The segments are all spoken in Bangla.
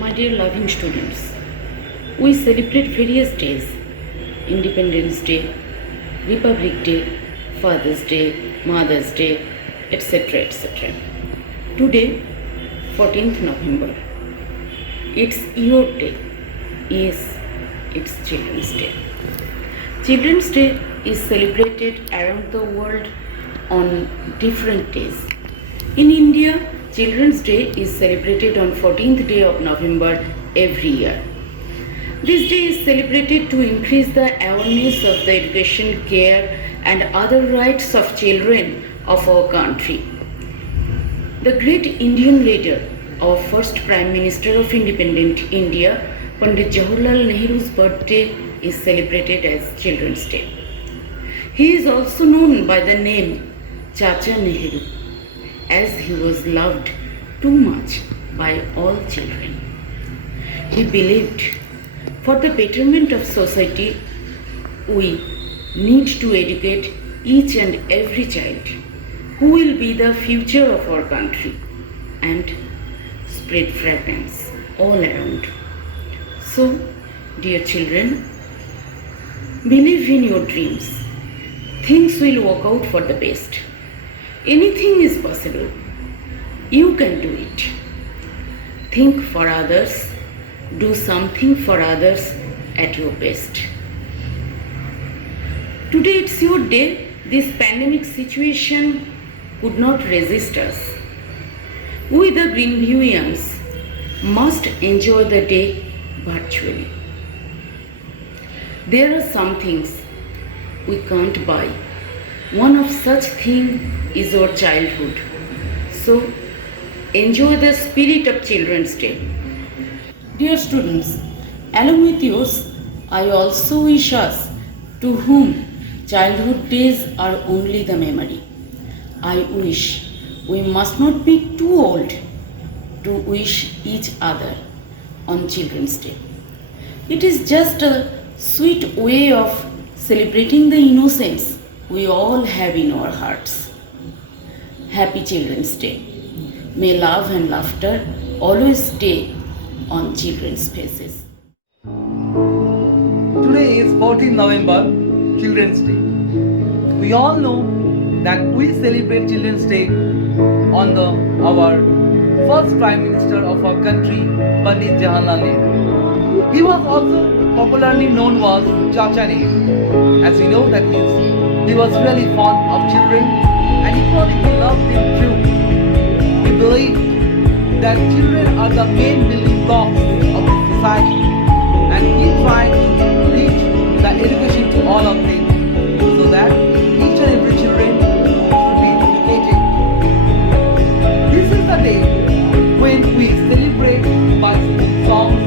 My dear loving students, we celebrate various days: Independence Day, Republic Day, Father's Day, Mother's Day, etc. etc. Today, 14th November, it's your day. Yes, it's Children's Day. Children's Day is celebrated around the world on different days. In India, Children's Day is celebrated on 14th day of November every year. This day is celebrated to increase the awareness of the education, care and other rights of children of our country. The great Indian leader, our first Prime Minister of independent India, Pandit Jawaharlal Nehru's birthday is celebrated as Children's Day. He is also known by the name Chacha Nehru, as he was loved too much by all children. He believed for the betterment of society, we need to educate each and every child who will be the future of our country and spread fragrance all around. So, dear children, believe in your dreams. Things will work out for the best. Anything is possible. You can do it. Think for others. Do something for others at your best. Today it's your day. This pandemic situation could not resist us. We, the Greenviewans, must enjoy the day virtually. There are some things we can't buy. One of such things is our childhood. So, enjoy the spirit of Children's Day. Dear students, along with yours, I also wish us to whom childhood days are only the memory. I wish we must not be too old to wish each other on Children's Day. It is just a sweet way of celebrating the innocence we all have in our hearts. Happy Children's Day. May love and laughter always stay on children's faces. Today is 14 November, Children's Day. We all know that we celebrate Children's Day on our first Prime Minister of our country, Pandit Jawaharlal Nehru. He was also popularly known as Chacha Nehru. As we know that he was really fond of children and equally he loved them too. He believed that children are the main building blocks of the society and he tried to reach the education to all of them so that each and every children should be educated. This is the day when we celebrate by singing songs,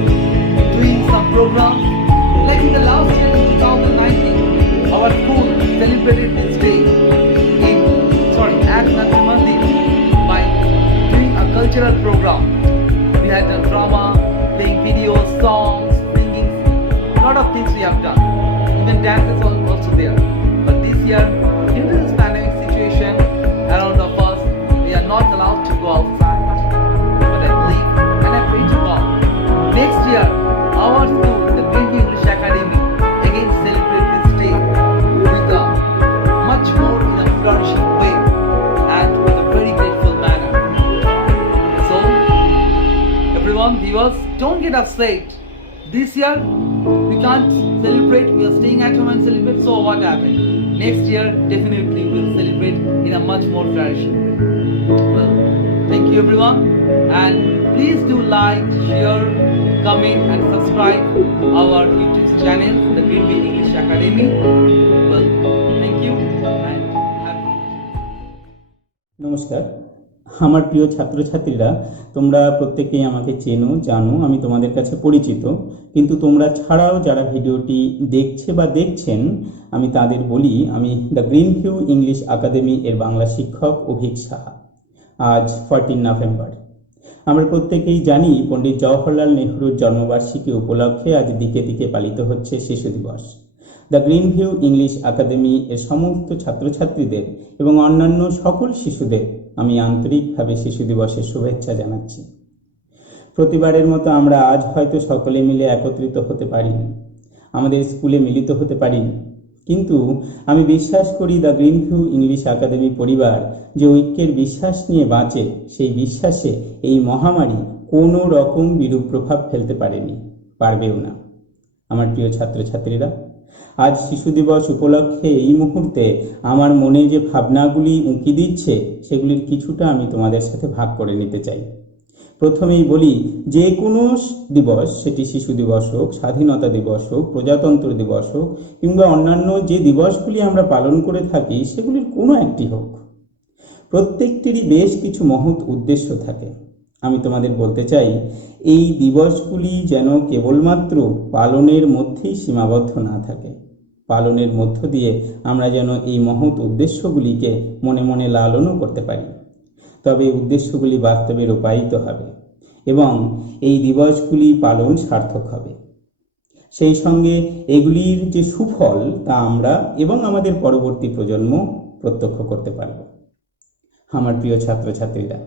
doing some programs. Like in the last year in 2019, our school celebrated this day at Nandi Mandir by doing a cultural program. We had a drama, playing videos, songs, singing, a lot of things we have done. Even dances were also there. But this year, due to this pandemic situation around of us, we are not allowed to go outside. But I believe and I pray to God, next year, our school, the Greenview English Academy, again celebrate this day with a much more in a flourishing way and with a very grateful manner. So, everyone, viewers, don't get upset. This year, we can't celebrate, we are staying at home and celebrate, so what happened? Next year, definitely we will celebrate in a much more flourishing way. Well, thank you everyone, and please do like, share, comment and subscribe our YouTube channel, the Greenview English Academy. Well, thank you and happy. নমস্কার, আমার প্রিয় ছাত্রছাত্রীরা, তোমরা প্রত্যেকেই আমাকে চেনো, জানো, আমি তোমাদের কাছে পরিচিত। কিন্তু তোমরা ছাড়াও যারা ভিডিওটি দেখছে বা দেখছেন, আমি তাদের বলি, আমি দ্য গ্রিনভিউ ইংলিশ একাডেমি এর বাংলা শিক্ষক অভিক সাহা। আজ 14 নভেম্বর। আমরা প্রত্যেকেই জানি পণ্ডিত জওহরলাল নেহরুর জন্মবার্ষিকী উপলক্ষে আজ দিকে দিকে পালিত হচ্ছে শিশু দিবস। দ্য গ্রিনভিউ ইংলিশ একাডেমি এর সমস্ত ছাত্রছাত্রীদের এবং অন্যান্য সকল শিশুদের আমি আন্তরিকভাবে শিশু দিবসের শুভেচ্ছা জানাচ্ছি। প্রতিবারের মতো আমরা আজ হয়তো সকলে মিলে একত্রিত হতে পারিনি, আমাদের স্কুলে মিলিত হতে পারিনি, কিন্তু আমি বিশ্বাস করি দ্য গ্রিনভিউ ইংলিশ একাডেমি পরিবার যে ঐক্যের বিশ্বাস নিয়ে বাঁচে, সেই বিশ্বাসে এই মহামারী কোনো রকম বিরূপ প্রভাব ফেলতে পারেনি, পারবেও না। আমার প্রিয় ছাত্রছাত্রীরা, আজ শিশু দিবস উপলক্ষে এই মুহূর্তে আমার মনে যে ভাবনাগুলি উঁকি দিচ্ছে সেগুলির কিছুটা আমি তোমাদের সাথে ভাগ করে নিতে চাই। প্রথমেই বলি, যে কোনো দিবস, সেটি শিশু দিবস হোক, স্বাধীনতা দিবস হোক, প্রজাতন্ত্র দিবস হোক, কিংবা অন্যান্য যে দিবসগুলি আমরা পালন করে থাকি সেগুলির কোনো একটি হোক, প্রত্যেকটিরই বেশ কিছু মহৎ উদ্দেশ্য থাকে। আমি তোমাদের বলতে চাই, এই দিবসগুলি যেন কেবলমাত্র পালনের মধ্যেই সীমাবদ্ধ না থাকে। পালনের মধ্য দিয়ে আমরা যেন এই মহৎ উদ্দেশ্যগুলিকে মনে মনে লালনও করতে পারি, তবে উদ্দেশ্যগুলি বাস্তবে রূপায়িত হবে এবং এই দিবসগুলি পালন সার্থক হবে। সেই সঙ্গে এগুলির যে সুফল তা আমরা এবং আমাদের পরবর্তী প্রজন্ম প্রত্যক্ষ করতে পারব। আমার প্রিয় ছাত্রছাত্রীরা,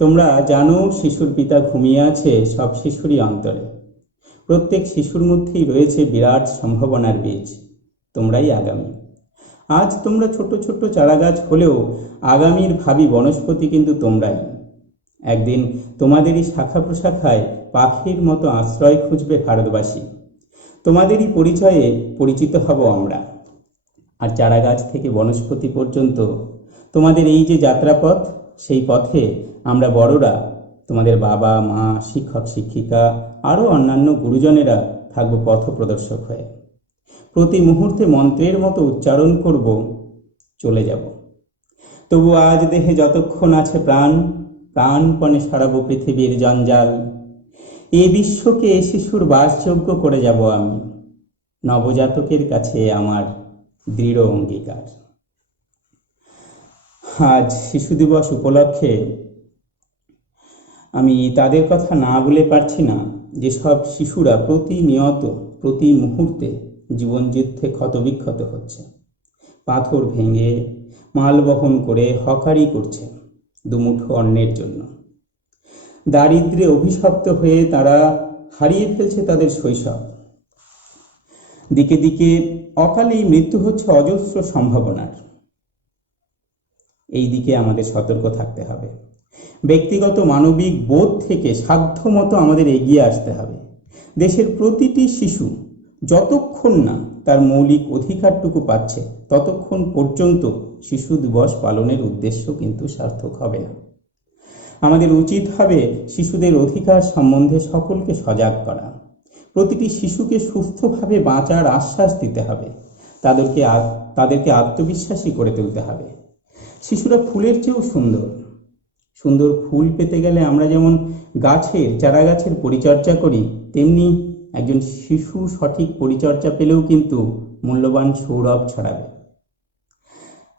তোমরা জানো শিশুর পিতা ঘুমিয়ে আছে সব শিশুরই অন্তরে। প্রত্যেক শিশুর মধ্যেই রয়েছে বিরাট সম্ভাবনার বীজ, তোমরাই আগামী। আজ তোমরা ছোট ছোট চারাগাছ হলেও আগামীর ভাবী বনস্পতি কিন্তু তোমরাই। একদিন তোমাদেরই শাখা প্রশাখায় পাখির মতো আশ্রয় খুঁজবে ভারতবাসী। তোমাদেরই পরিচয়ে পরিচিত হব আমরা। আর চারাগাছ থেকে বনস্পতি পর্যন্ত তোমাদের এই যে যাত্রাপথ, সেই পথে আমরা বড়রা, তোমাদের বাবা মা, শিক্ষক শিক্ষিকা, আরও অন্যান্য গুরুজনেরা থাকবো পথ প্রদর্শক হয়ে। প্রতি মুহূর্তে মন্ত্রের মতো উচ্চারণ করব, চলে যাব। তবু আজ দেহে যতক্ষণ আছে প্রাণ, প্রাণপণে সারাবো পৃথিবীর জঞ্জাল। এ বিশ্বকে শিশুর বাসযোগ্য করে যাব আমি, নবজাতকের কাছে আমার দৃঢ় অঙ্গীকার। আজ শিশু দিবস উপলক্ষে আমি তাদের কথা না বলে পারছি না, যেসব শিশুরা প্রতিনিয়ত প্রতি মুহূর্তে জীবনযুদ্ধে ক্ষতবিক্ষত হচ্ছে, পাথর ভেঙে মাল বহন করে হকারি করছে দুমুঠো অন্নের জন্য। দারিদ্র্যে অভিশপ্ত হয়ে তারা হারিয়ে ফেলছে তাদের শৈশব। দিকে দিকে অকালেই মৃত্যু হচ্ছে অজস্র সম্ভাবনার। এই দিকে আমাদের সতর্ক থাকতে হবে। ব্যক্তিগত মানবিক বোধ থেকে সাধ্যমতো আমাদের এগিয়ে আসতে হবে। দেশের প্রতিটি শিশু যতক্ষণ না তার মৌলিক অধিকারটুকু পাচ্ছে, ততক্ষণ পর্যন্ত শিশু দিবস পালনের উদ্দেশ্য কিন্তু সার্থক হবে না। আমাদের উচিত হবে শিশুদের অধিকার সম্বন্ধে সকলকে সজাগ করা। প্রতিটি শিশুকে সুস্থভাবে বাঁচার আশ্বাস দিতে হবে, তাদেরকে আত্মবিশ্বাসী করে তুলতে হবে। শিশুরা ফুলের চেয়েও সুন্দর। সুন্দর ফুল পেতে গেলে আমরা যেমন চারা গাছের পরিচর্যা করি, তেমনি একজন শিশু সঠিক পরিচর্যা পেলেও কিন্তু মূল্যবান সৌরভ ছড়াবে।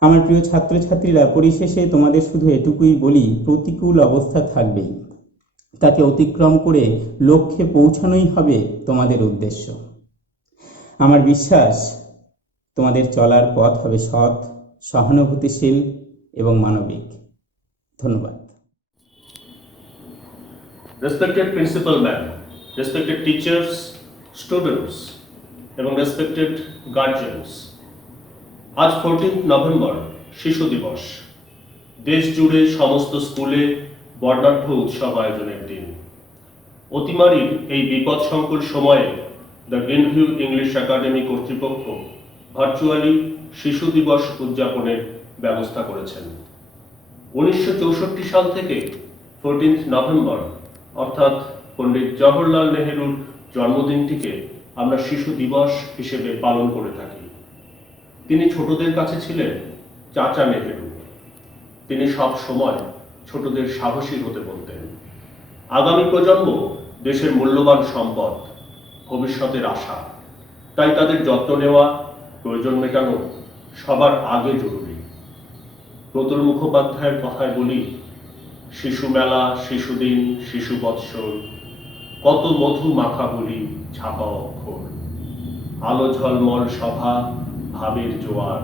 আমার প্রিয় ছাত্রছাত্রীরা, পরিশেষে তোমাদের শুধু এটুকুই বলি, প্রতিকূল অবস্থা থাকবেই, তাকে অতিক্রম করে লক্ষ্যে পৌঁছানোই হবে তোমাদের উদ্দেশ্য। আমার বিশ্বাস তোমাদের চলার পথ হবে সৎ, সহানুভূতিশীল এবং মানবিক। ধন্যবাদ। Respected Principal Ma'am, respected teachers, students এবং respected guardians, আজ 14 নভেম্বর শিশু দিবস। দেশ জুড়ে সমস্ত স্কুলে বর্ণাঢ্য উৎসব আয়োজনের দিন। অতিমারির এই বিপদসংকুল সময়ে দ্য গ্রিনভিউ ইংলিশ একাডেমি কর্তৃপক্ষ ভার্চুয়ালি শিশু দিবস উদযাপনের ব্যবস্থা করেছেন। 1964 সাল থেকে 14 নভেম্বর অর্থাৎ পণ্ডিত জওহরলাল নেহেরুর জন্মদিনটিকে আমরা শিশু দিবস হিসেবে পালন করে থাকি। তিনি ছোটদের কাছে ছিলেন চাচা নেহেরু। তিনি সব সময় ছোটদের সাহসী হতে বলতেন। আগামী প্রজন্ম দেশের মূল্যবান সম্পদ, ভবিষ্যতের আশা। তাই তাদের যত্ন নেওয়া, প্রয়োজন মেটানো সবার আগে জরুরি। প্রতুল মুখোপাধ্যায়ের কথায় বলি, শিশু মেলা, শিশুদিন, শিশু বৎসর, কত মধু মাখা বলি ছাপা অক্ষর, আলো ঝলমল সভা, ভাবের জোয়ার।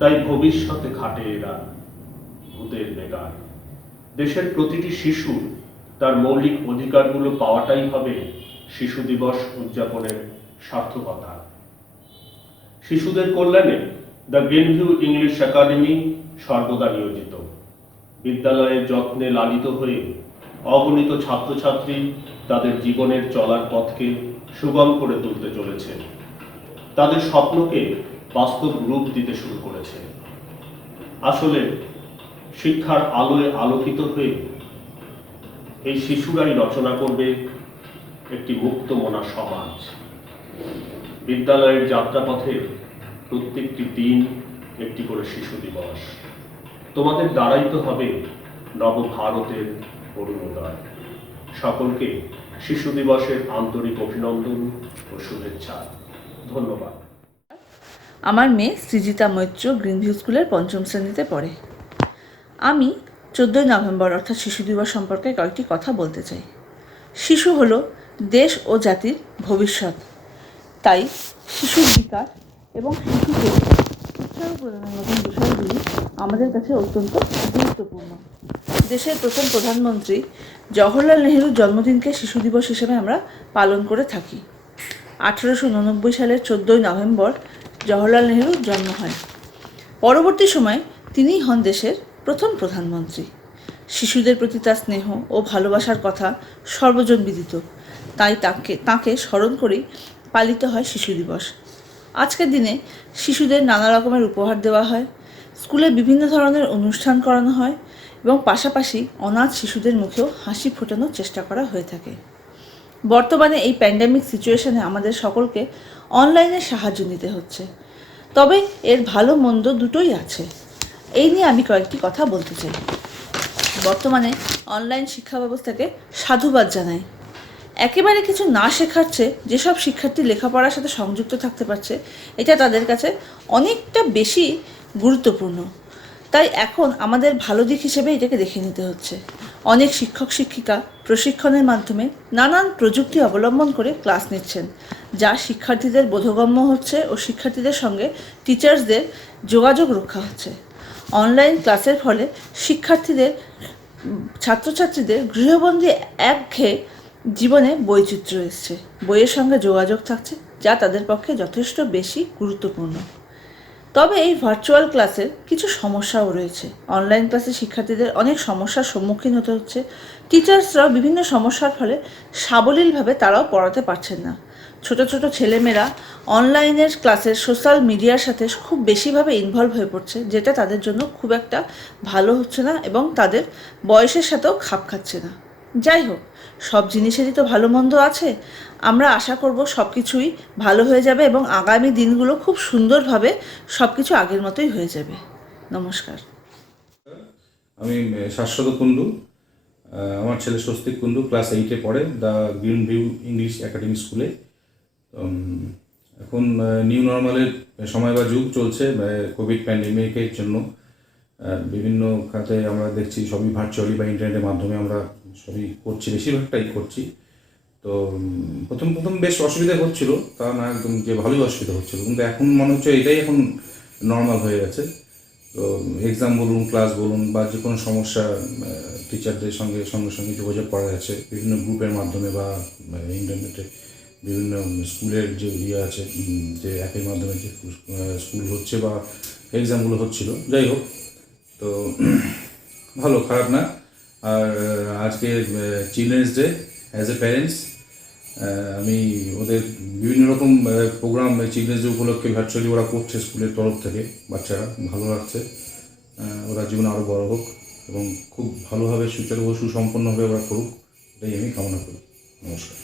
তাই ভবিষ্যতে খাটে এরা ভূতের বেগার। দেশের প্রতিটি শিশু তার মৌলিক অধিকারগুলো পাওয়াটাই হবে শিশু দিবস উদযাপনের সার্থকতা। শিশুদের কল্যাণে দ্য গ্রিনভিউ ইংলিশ একাডেমি সর্বদা নিয়োজিত। বিদ্যালয়ের যত্নে লালিত হয়ে অগণিত ছাত্রছাত্রী তাদের জীবনের চলার পথকে সুগম করে তুলতে চলেছে, তাদের স্বপ্নকে বাস্তব রূপ দিতে শুরু করেছে। আসলে শিক্ষার আলোয় আলোকিত হয়ে এই শিশুরাই রচনা করবে একটি মুক্তমনা সমাজ। বিদ্যালয়ের যাত্রাপথে প্রত্যেকটি দিন একটি করে শিশু দিবস। তোমাদের দ্বারাই তো হবে নবভারতের অরুণোদয়। সকলকে শিশু দিবসের আন্তরিক অভিনন্দন ও শুভেচ্ছা। ধন্যবাদ। আমার মেয়ে সৃজিতা মৈত্র গ্রিনভিউ স্কুলের ৫ম শ্রেণীতে পড়ে। আমি ১৪ই নভেম্বর অর্থাৎ শিশু দিবস সম্পর্কে কয়েকটি কথা বলতে চাই। শিশু হলো দেশ ও জাতির ভবিষ্যৎ, তাই শিশুর বিকাশ এবং শিশুকে উৎসাহ প্রদানের মতন বিষয়গুলি আমাদের কাছে অত্যন্ত গুরুত্বপূর্ণ। দেশের প্রথম প্রধানমন্ত্রী জওহরলাল নেহরুর জন্মদিনকে শিশু দিবস হিসেবে আমরা পালন করে থাকি। ১৮৮৯ সালের ১৪ই নভেম্বর জওহরলাল নেহরুর জন্ম হয়। পরবর্তী সময়ে তিনিই হন দেশের প্রথম প্রধানমন্ত্রী। শিশুদের প্রতি তার স্নেহ ও ভালোবাসার কথা সর্বজনবিদিত, তাই তাঁকে স্মরণ করেই পালিত হয় শিশু দিবস। আজকের দিনে শিশুদের নানা রকমের উপহার দেওয়া হয়, স্কুলে বিভিন্ন ধরনের অনুষ্ঠান করানো হয় এবং পাশাপাশি অনাথ শিশুদের মুখেও হাসি ফোটানোর চেষ্টা করা হয়ে থাকে। বর্তমানে এই প্যান্ডেমিক সিচুয়েশনে আমাদের সকলকে অনলাইনে সাহায্য নিতে হচ্ছে, তবে এর ভালো মন্দ দুটোই আছে। এই নিয়ে আমি কয়েকটি কথা বলতে চাই। বর্তমানে অনলাইন শিক্ষা ব্যবস্থাকে সাধুবাদ জানাই। একেবারে কিছু না শেখার চেয়ে যেসব শিক্ষার্থী লেখাপড়ার সাথে সংযুক্ত থাকতে পারছে, এটা তাদের কাছে অনেকটা বেশি গুরুত্বপূর্ণ। তাই এখন আমাদের ভালো দিক হিসেবে এটাকে দেখে নিতে হচ্ছে। অনেক শিক্ষক শিক্ষিকা প্রশিক্ষণের মাধ্যমে নানান প্রযুক্তি অবলম্বন করে ক্লাস নিচ্ছেন, যা শিক্ষার্থীদের বোধগম্য হচ্ছে ও শিক্ষার্থীদের সঙ্গে টিচার্সদের যোগাযোগ রক্ষা হচ্ছে। অনলাইন ক্লাসের ফলে ছাত্রছাত্রীদের গৃহবন্দী একঘেয়ে জীবনে বৈচিত্র্য এসছে, বইয়ের সঙ্গে যোগাযোগ থাকছে, যা তাদের পক্ষে যথেষ্ট বেশি গুরুত্বপূর্ণ। তবে এই ভার্চুয়াল ক্লাসের কিছু সমস্যাও রয়েছে। অনলাইন ক্লাসে শিক্ষার্থীদের অনেক সমস্যার সম্মুখীন হতে হচ্ছে। টিচার্সরাও বিভিন্ন সমস্যার ফলে সাবলীলভাবে তারাও পড়াতে পারছেন না। ছোট ছোট ছেলেমেয়েরা অনলাইনের ক্লাসের সোশ্যাল মিডিয়ার সাথে খুব বেশিভাবে ইনভলভ হয়ে পড়ছে, যেটা তাদের জন্য খুব একটা ভালো হচ্ছে না এবং তাদের বয়সের সাথেও খাপ খাচ্ছে না। যাই হোক, সব জিনিসেরই তো ভালো মন্দ আছে। আমরা আশা করব সব কিছুই ভালো হয়ে যাবে এবং আগামী দিনগুলো খুব সুন্দরভাবে সব কিছু আগের মতোই হয়ে যাবে। নমস্কার। আমি শাশ্বত কুণ্ডু, আমার ছেলে স্বস্তিক কুণ্ডু ক্লাস 8-এ পড়ে দ্য গ্রিনভিউ ইংলিশ একাডেমি স্কুলে। এখন নিউ নর্মালের সময় বা যুগ চলছে কোভিড প্যান্ডেমিকের জন্য। বিভিন্ন খাতে আমরা দেখছি সবই ভার্চুয়ালি বা ইন্টারনেটের মাধ্যমে আমরা সবই করছি, বেশিরভাগটাই করছি। তো প্রথম বেশ অসুবিধা হচ্ছিল, তা না একদম যে ভালোই অসুবিধা হচ্ছিল, কিন্তু এখন মনে হচ্ছে এটাই এখন নর্মাল হয়ে গেছে। তো এক্সাম বলুন, ক্লাস বলুন বা যে কোনো সমস্যা টিচারদের সঙ্গে সঙ্গে যোগাযোগ করা যাচ্ছে বিভিন্ন গ্রুপের মাধ্যমে বা ইন্টারনেটে বিভিন্ন স্কুলের যে আছে, যে অ্যাপের মাধ্যমে যে স্কুল হচ্ছে বা এক্সামগুলো হচ্ছিল। যাই হোক, তো ভালো, খারাপ না। আর আজকে children's day, as a parents আমি ওদের বিভিন্ন রকম প্রোগ্রাম চিলড্রেন্স ডে উপলক্ষে ভার্চুয়ালি ওরা করছে স্কুলের তরফ থেকে। বাচ্চারা ভালো লাগছে, ওরা জীবনে আরও বড় হোক এবং খুব ভালোভাবে সুচারু ও সুসম্পন্নভাবে ওরা করুক, এটাই আমি কামনা করি। নমস্কার।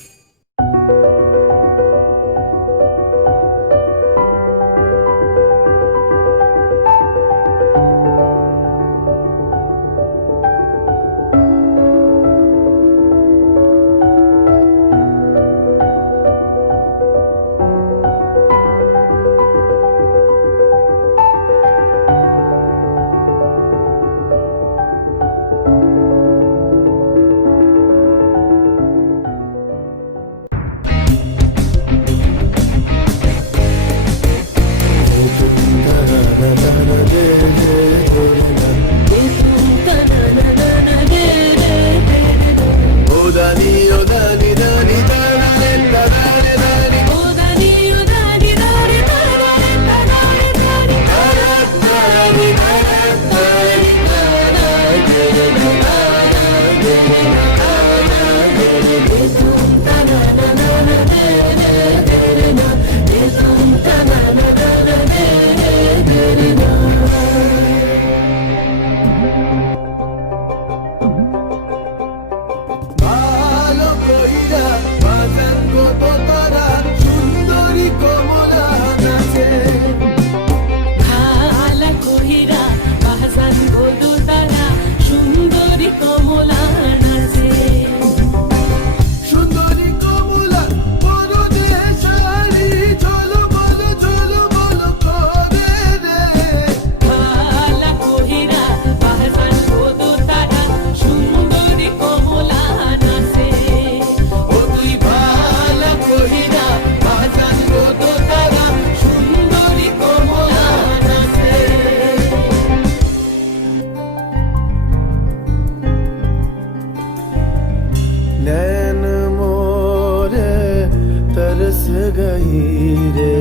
तरस गई रे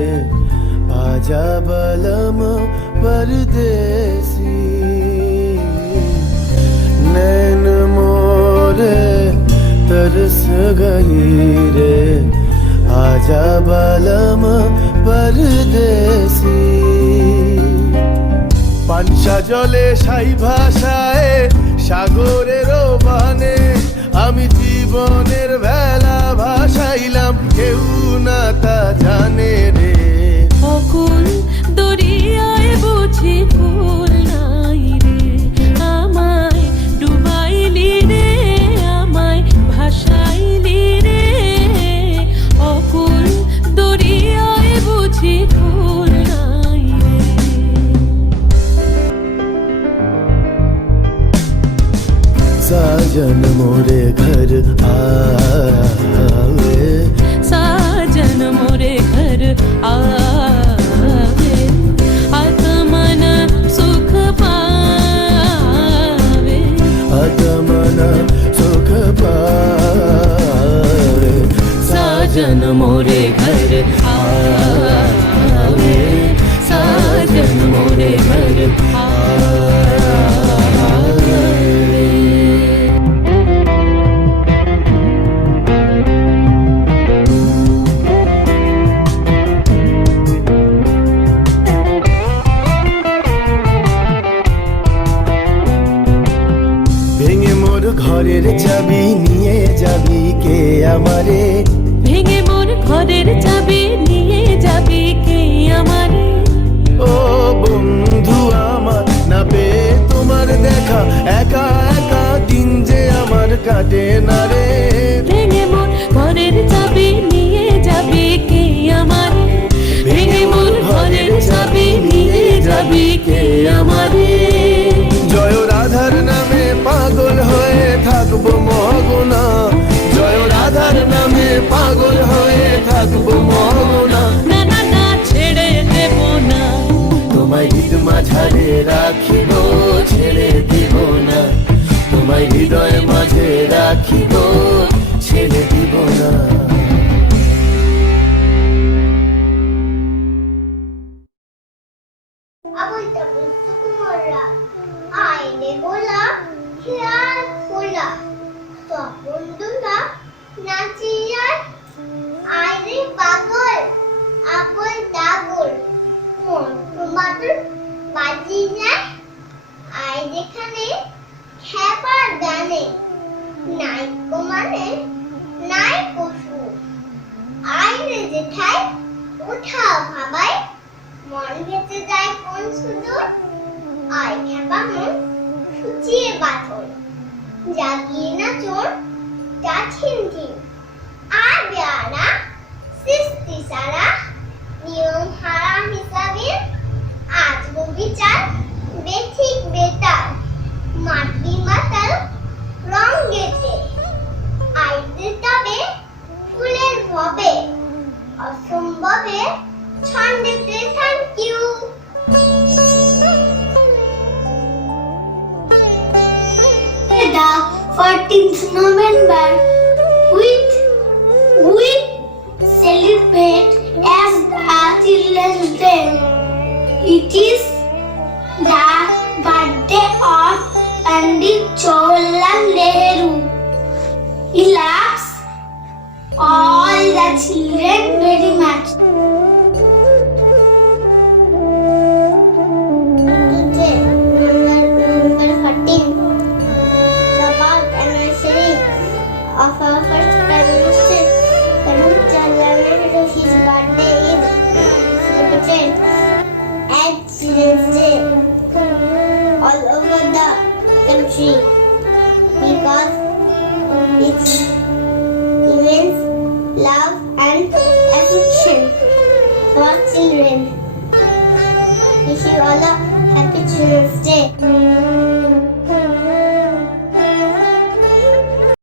आजा बलम परदेसी नैन मोरे तरस गई रे आजा बलम परदेसी পানসা জলে সাই ভাষায় সাগরেরও বানে আমি জীবনের ভেলা ভাসাইলাম কেউ না তা জানে রে অকুল দরিয়ায় বুঝি ফুল নাই রে আমায় ডুবাইলি রে আমায় ভাসাইলি রে অকুল দরিয়ায় বুঝি ফুল নাই রে साजन मोरे घर आवे साजन मोरे घर आवे आत्मन सुख पावे आत्मन सुख पावे साजन मोरे घर आवे साजन मोरे घर आवे ভেঙে মোর ঘরের চাবি নিয়ে যাবি কে আমারে ভেঙে মোর ঘরের চাবি নিয়ে যাবি কে আমারে ও বন্ধু আমার না পেয়ে তোমার দেখা একা একা দিন যে আমার কাটে না রে ভেঙে মোর ঘরের চাবি নিয়ে যাবি কে আমারে ভেঙে মোর ঘরের চাবি নিয়ে যাবি কে আমারে জয় রাধার নামে পাগল হয়ে থাকবো মগনা জয় রাধার নামে পাগল হয়ে থাকবো মগনা না না না ছেড়ে দেব না তোমায় হৃদ মাঝারে রাখিব ছেড়ে দিব না তোমায় হৃদয় মাঝে রাখিব ছেড়ে দিব না আবুল তাবুল সুকুমাররা আইনে গোলা খেয়াল খোলা সব বন্ধুরা নাচিয়ার আইরে পাগল আবুল তাবুল মন টমাটোর বাজি যায় আই যেখানে খেপার গানে নাই মানে নাই পশু আইরে যেথায় উঠাও ভাবায় মন ভেসে যায় কোন সুদূর আয় খেপা মন সুচিয়ে বাঁধন জাগিয়ে না চোর তা ছিনছিন আর বেয়ারা সৃষ্টি সারা নিয়ম হারা হিসাবে আজ বিচার বেঠিক বেতার মাটি মাতাল রং গেছে আইতে তবে ফুলের ভবে অসম্ভবে ছন্দেতে thank you The 14th November we celebrate as the Children's Day. It is the birthday of Pandit Jawaharlal Nehru. He loves all the children very much. Today, November 14th, the birth anniversary of our first Prime Minister, Pandit Jawaharlal Nehru. His birthday is celebrated as Children's Day all over the country.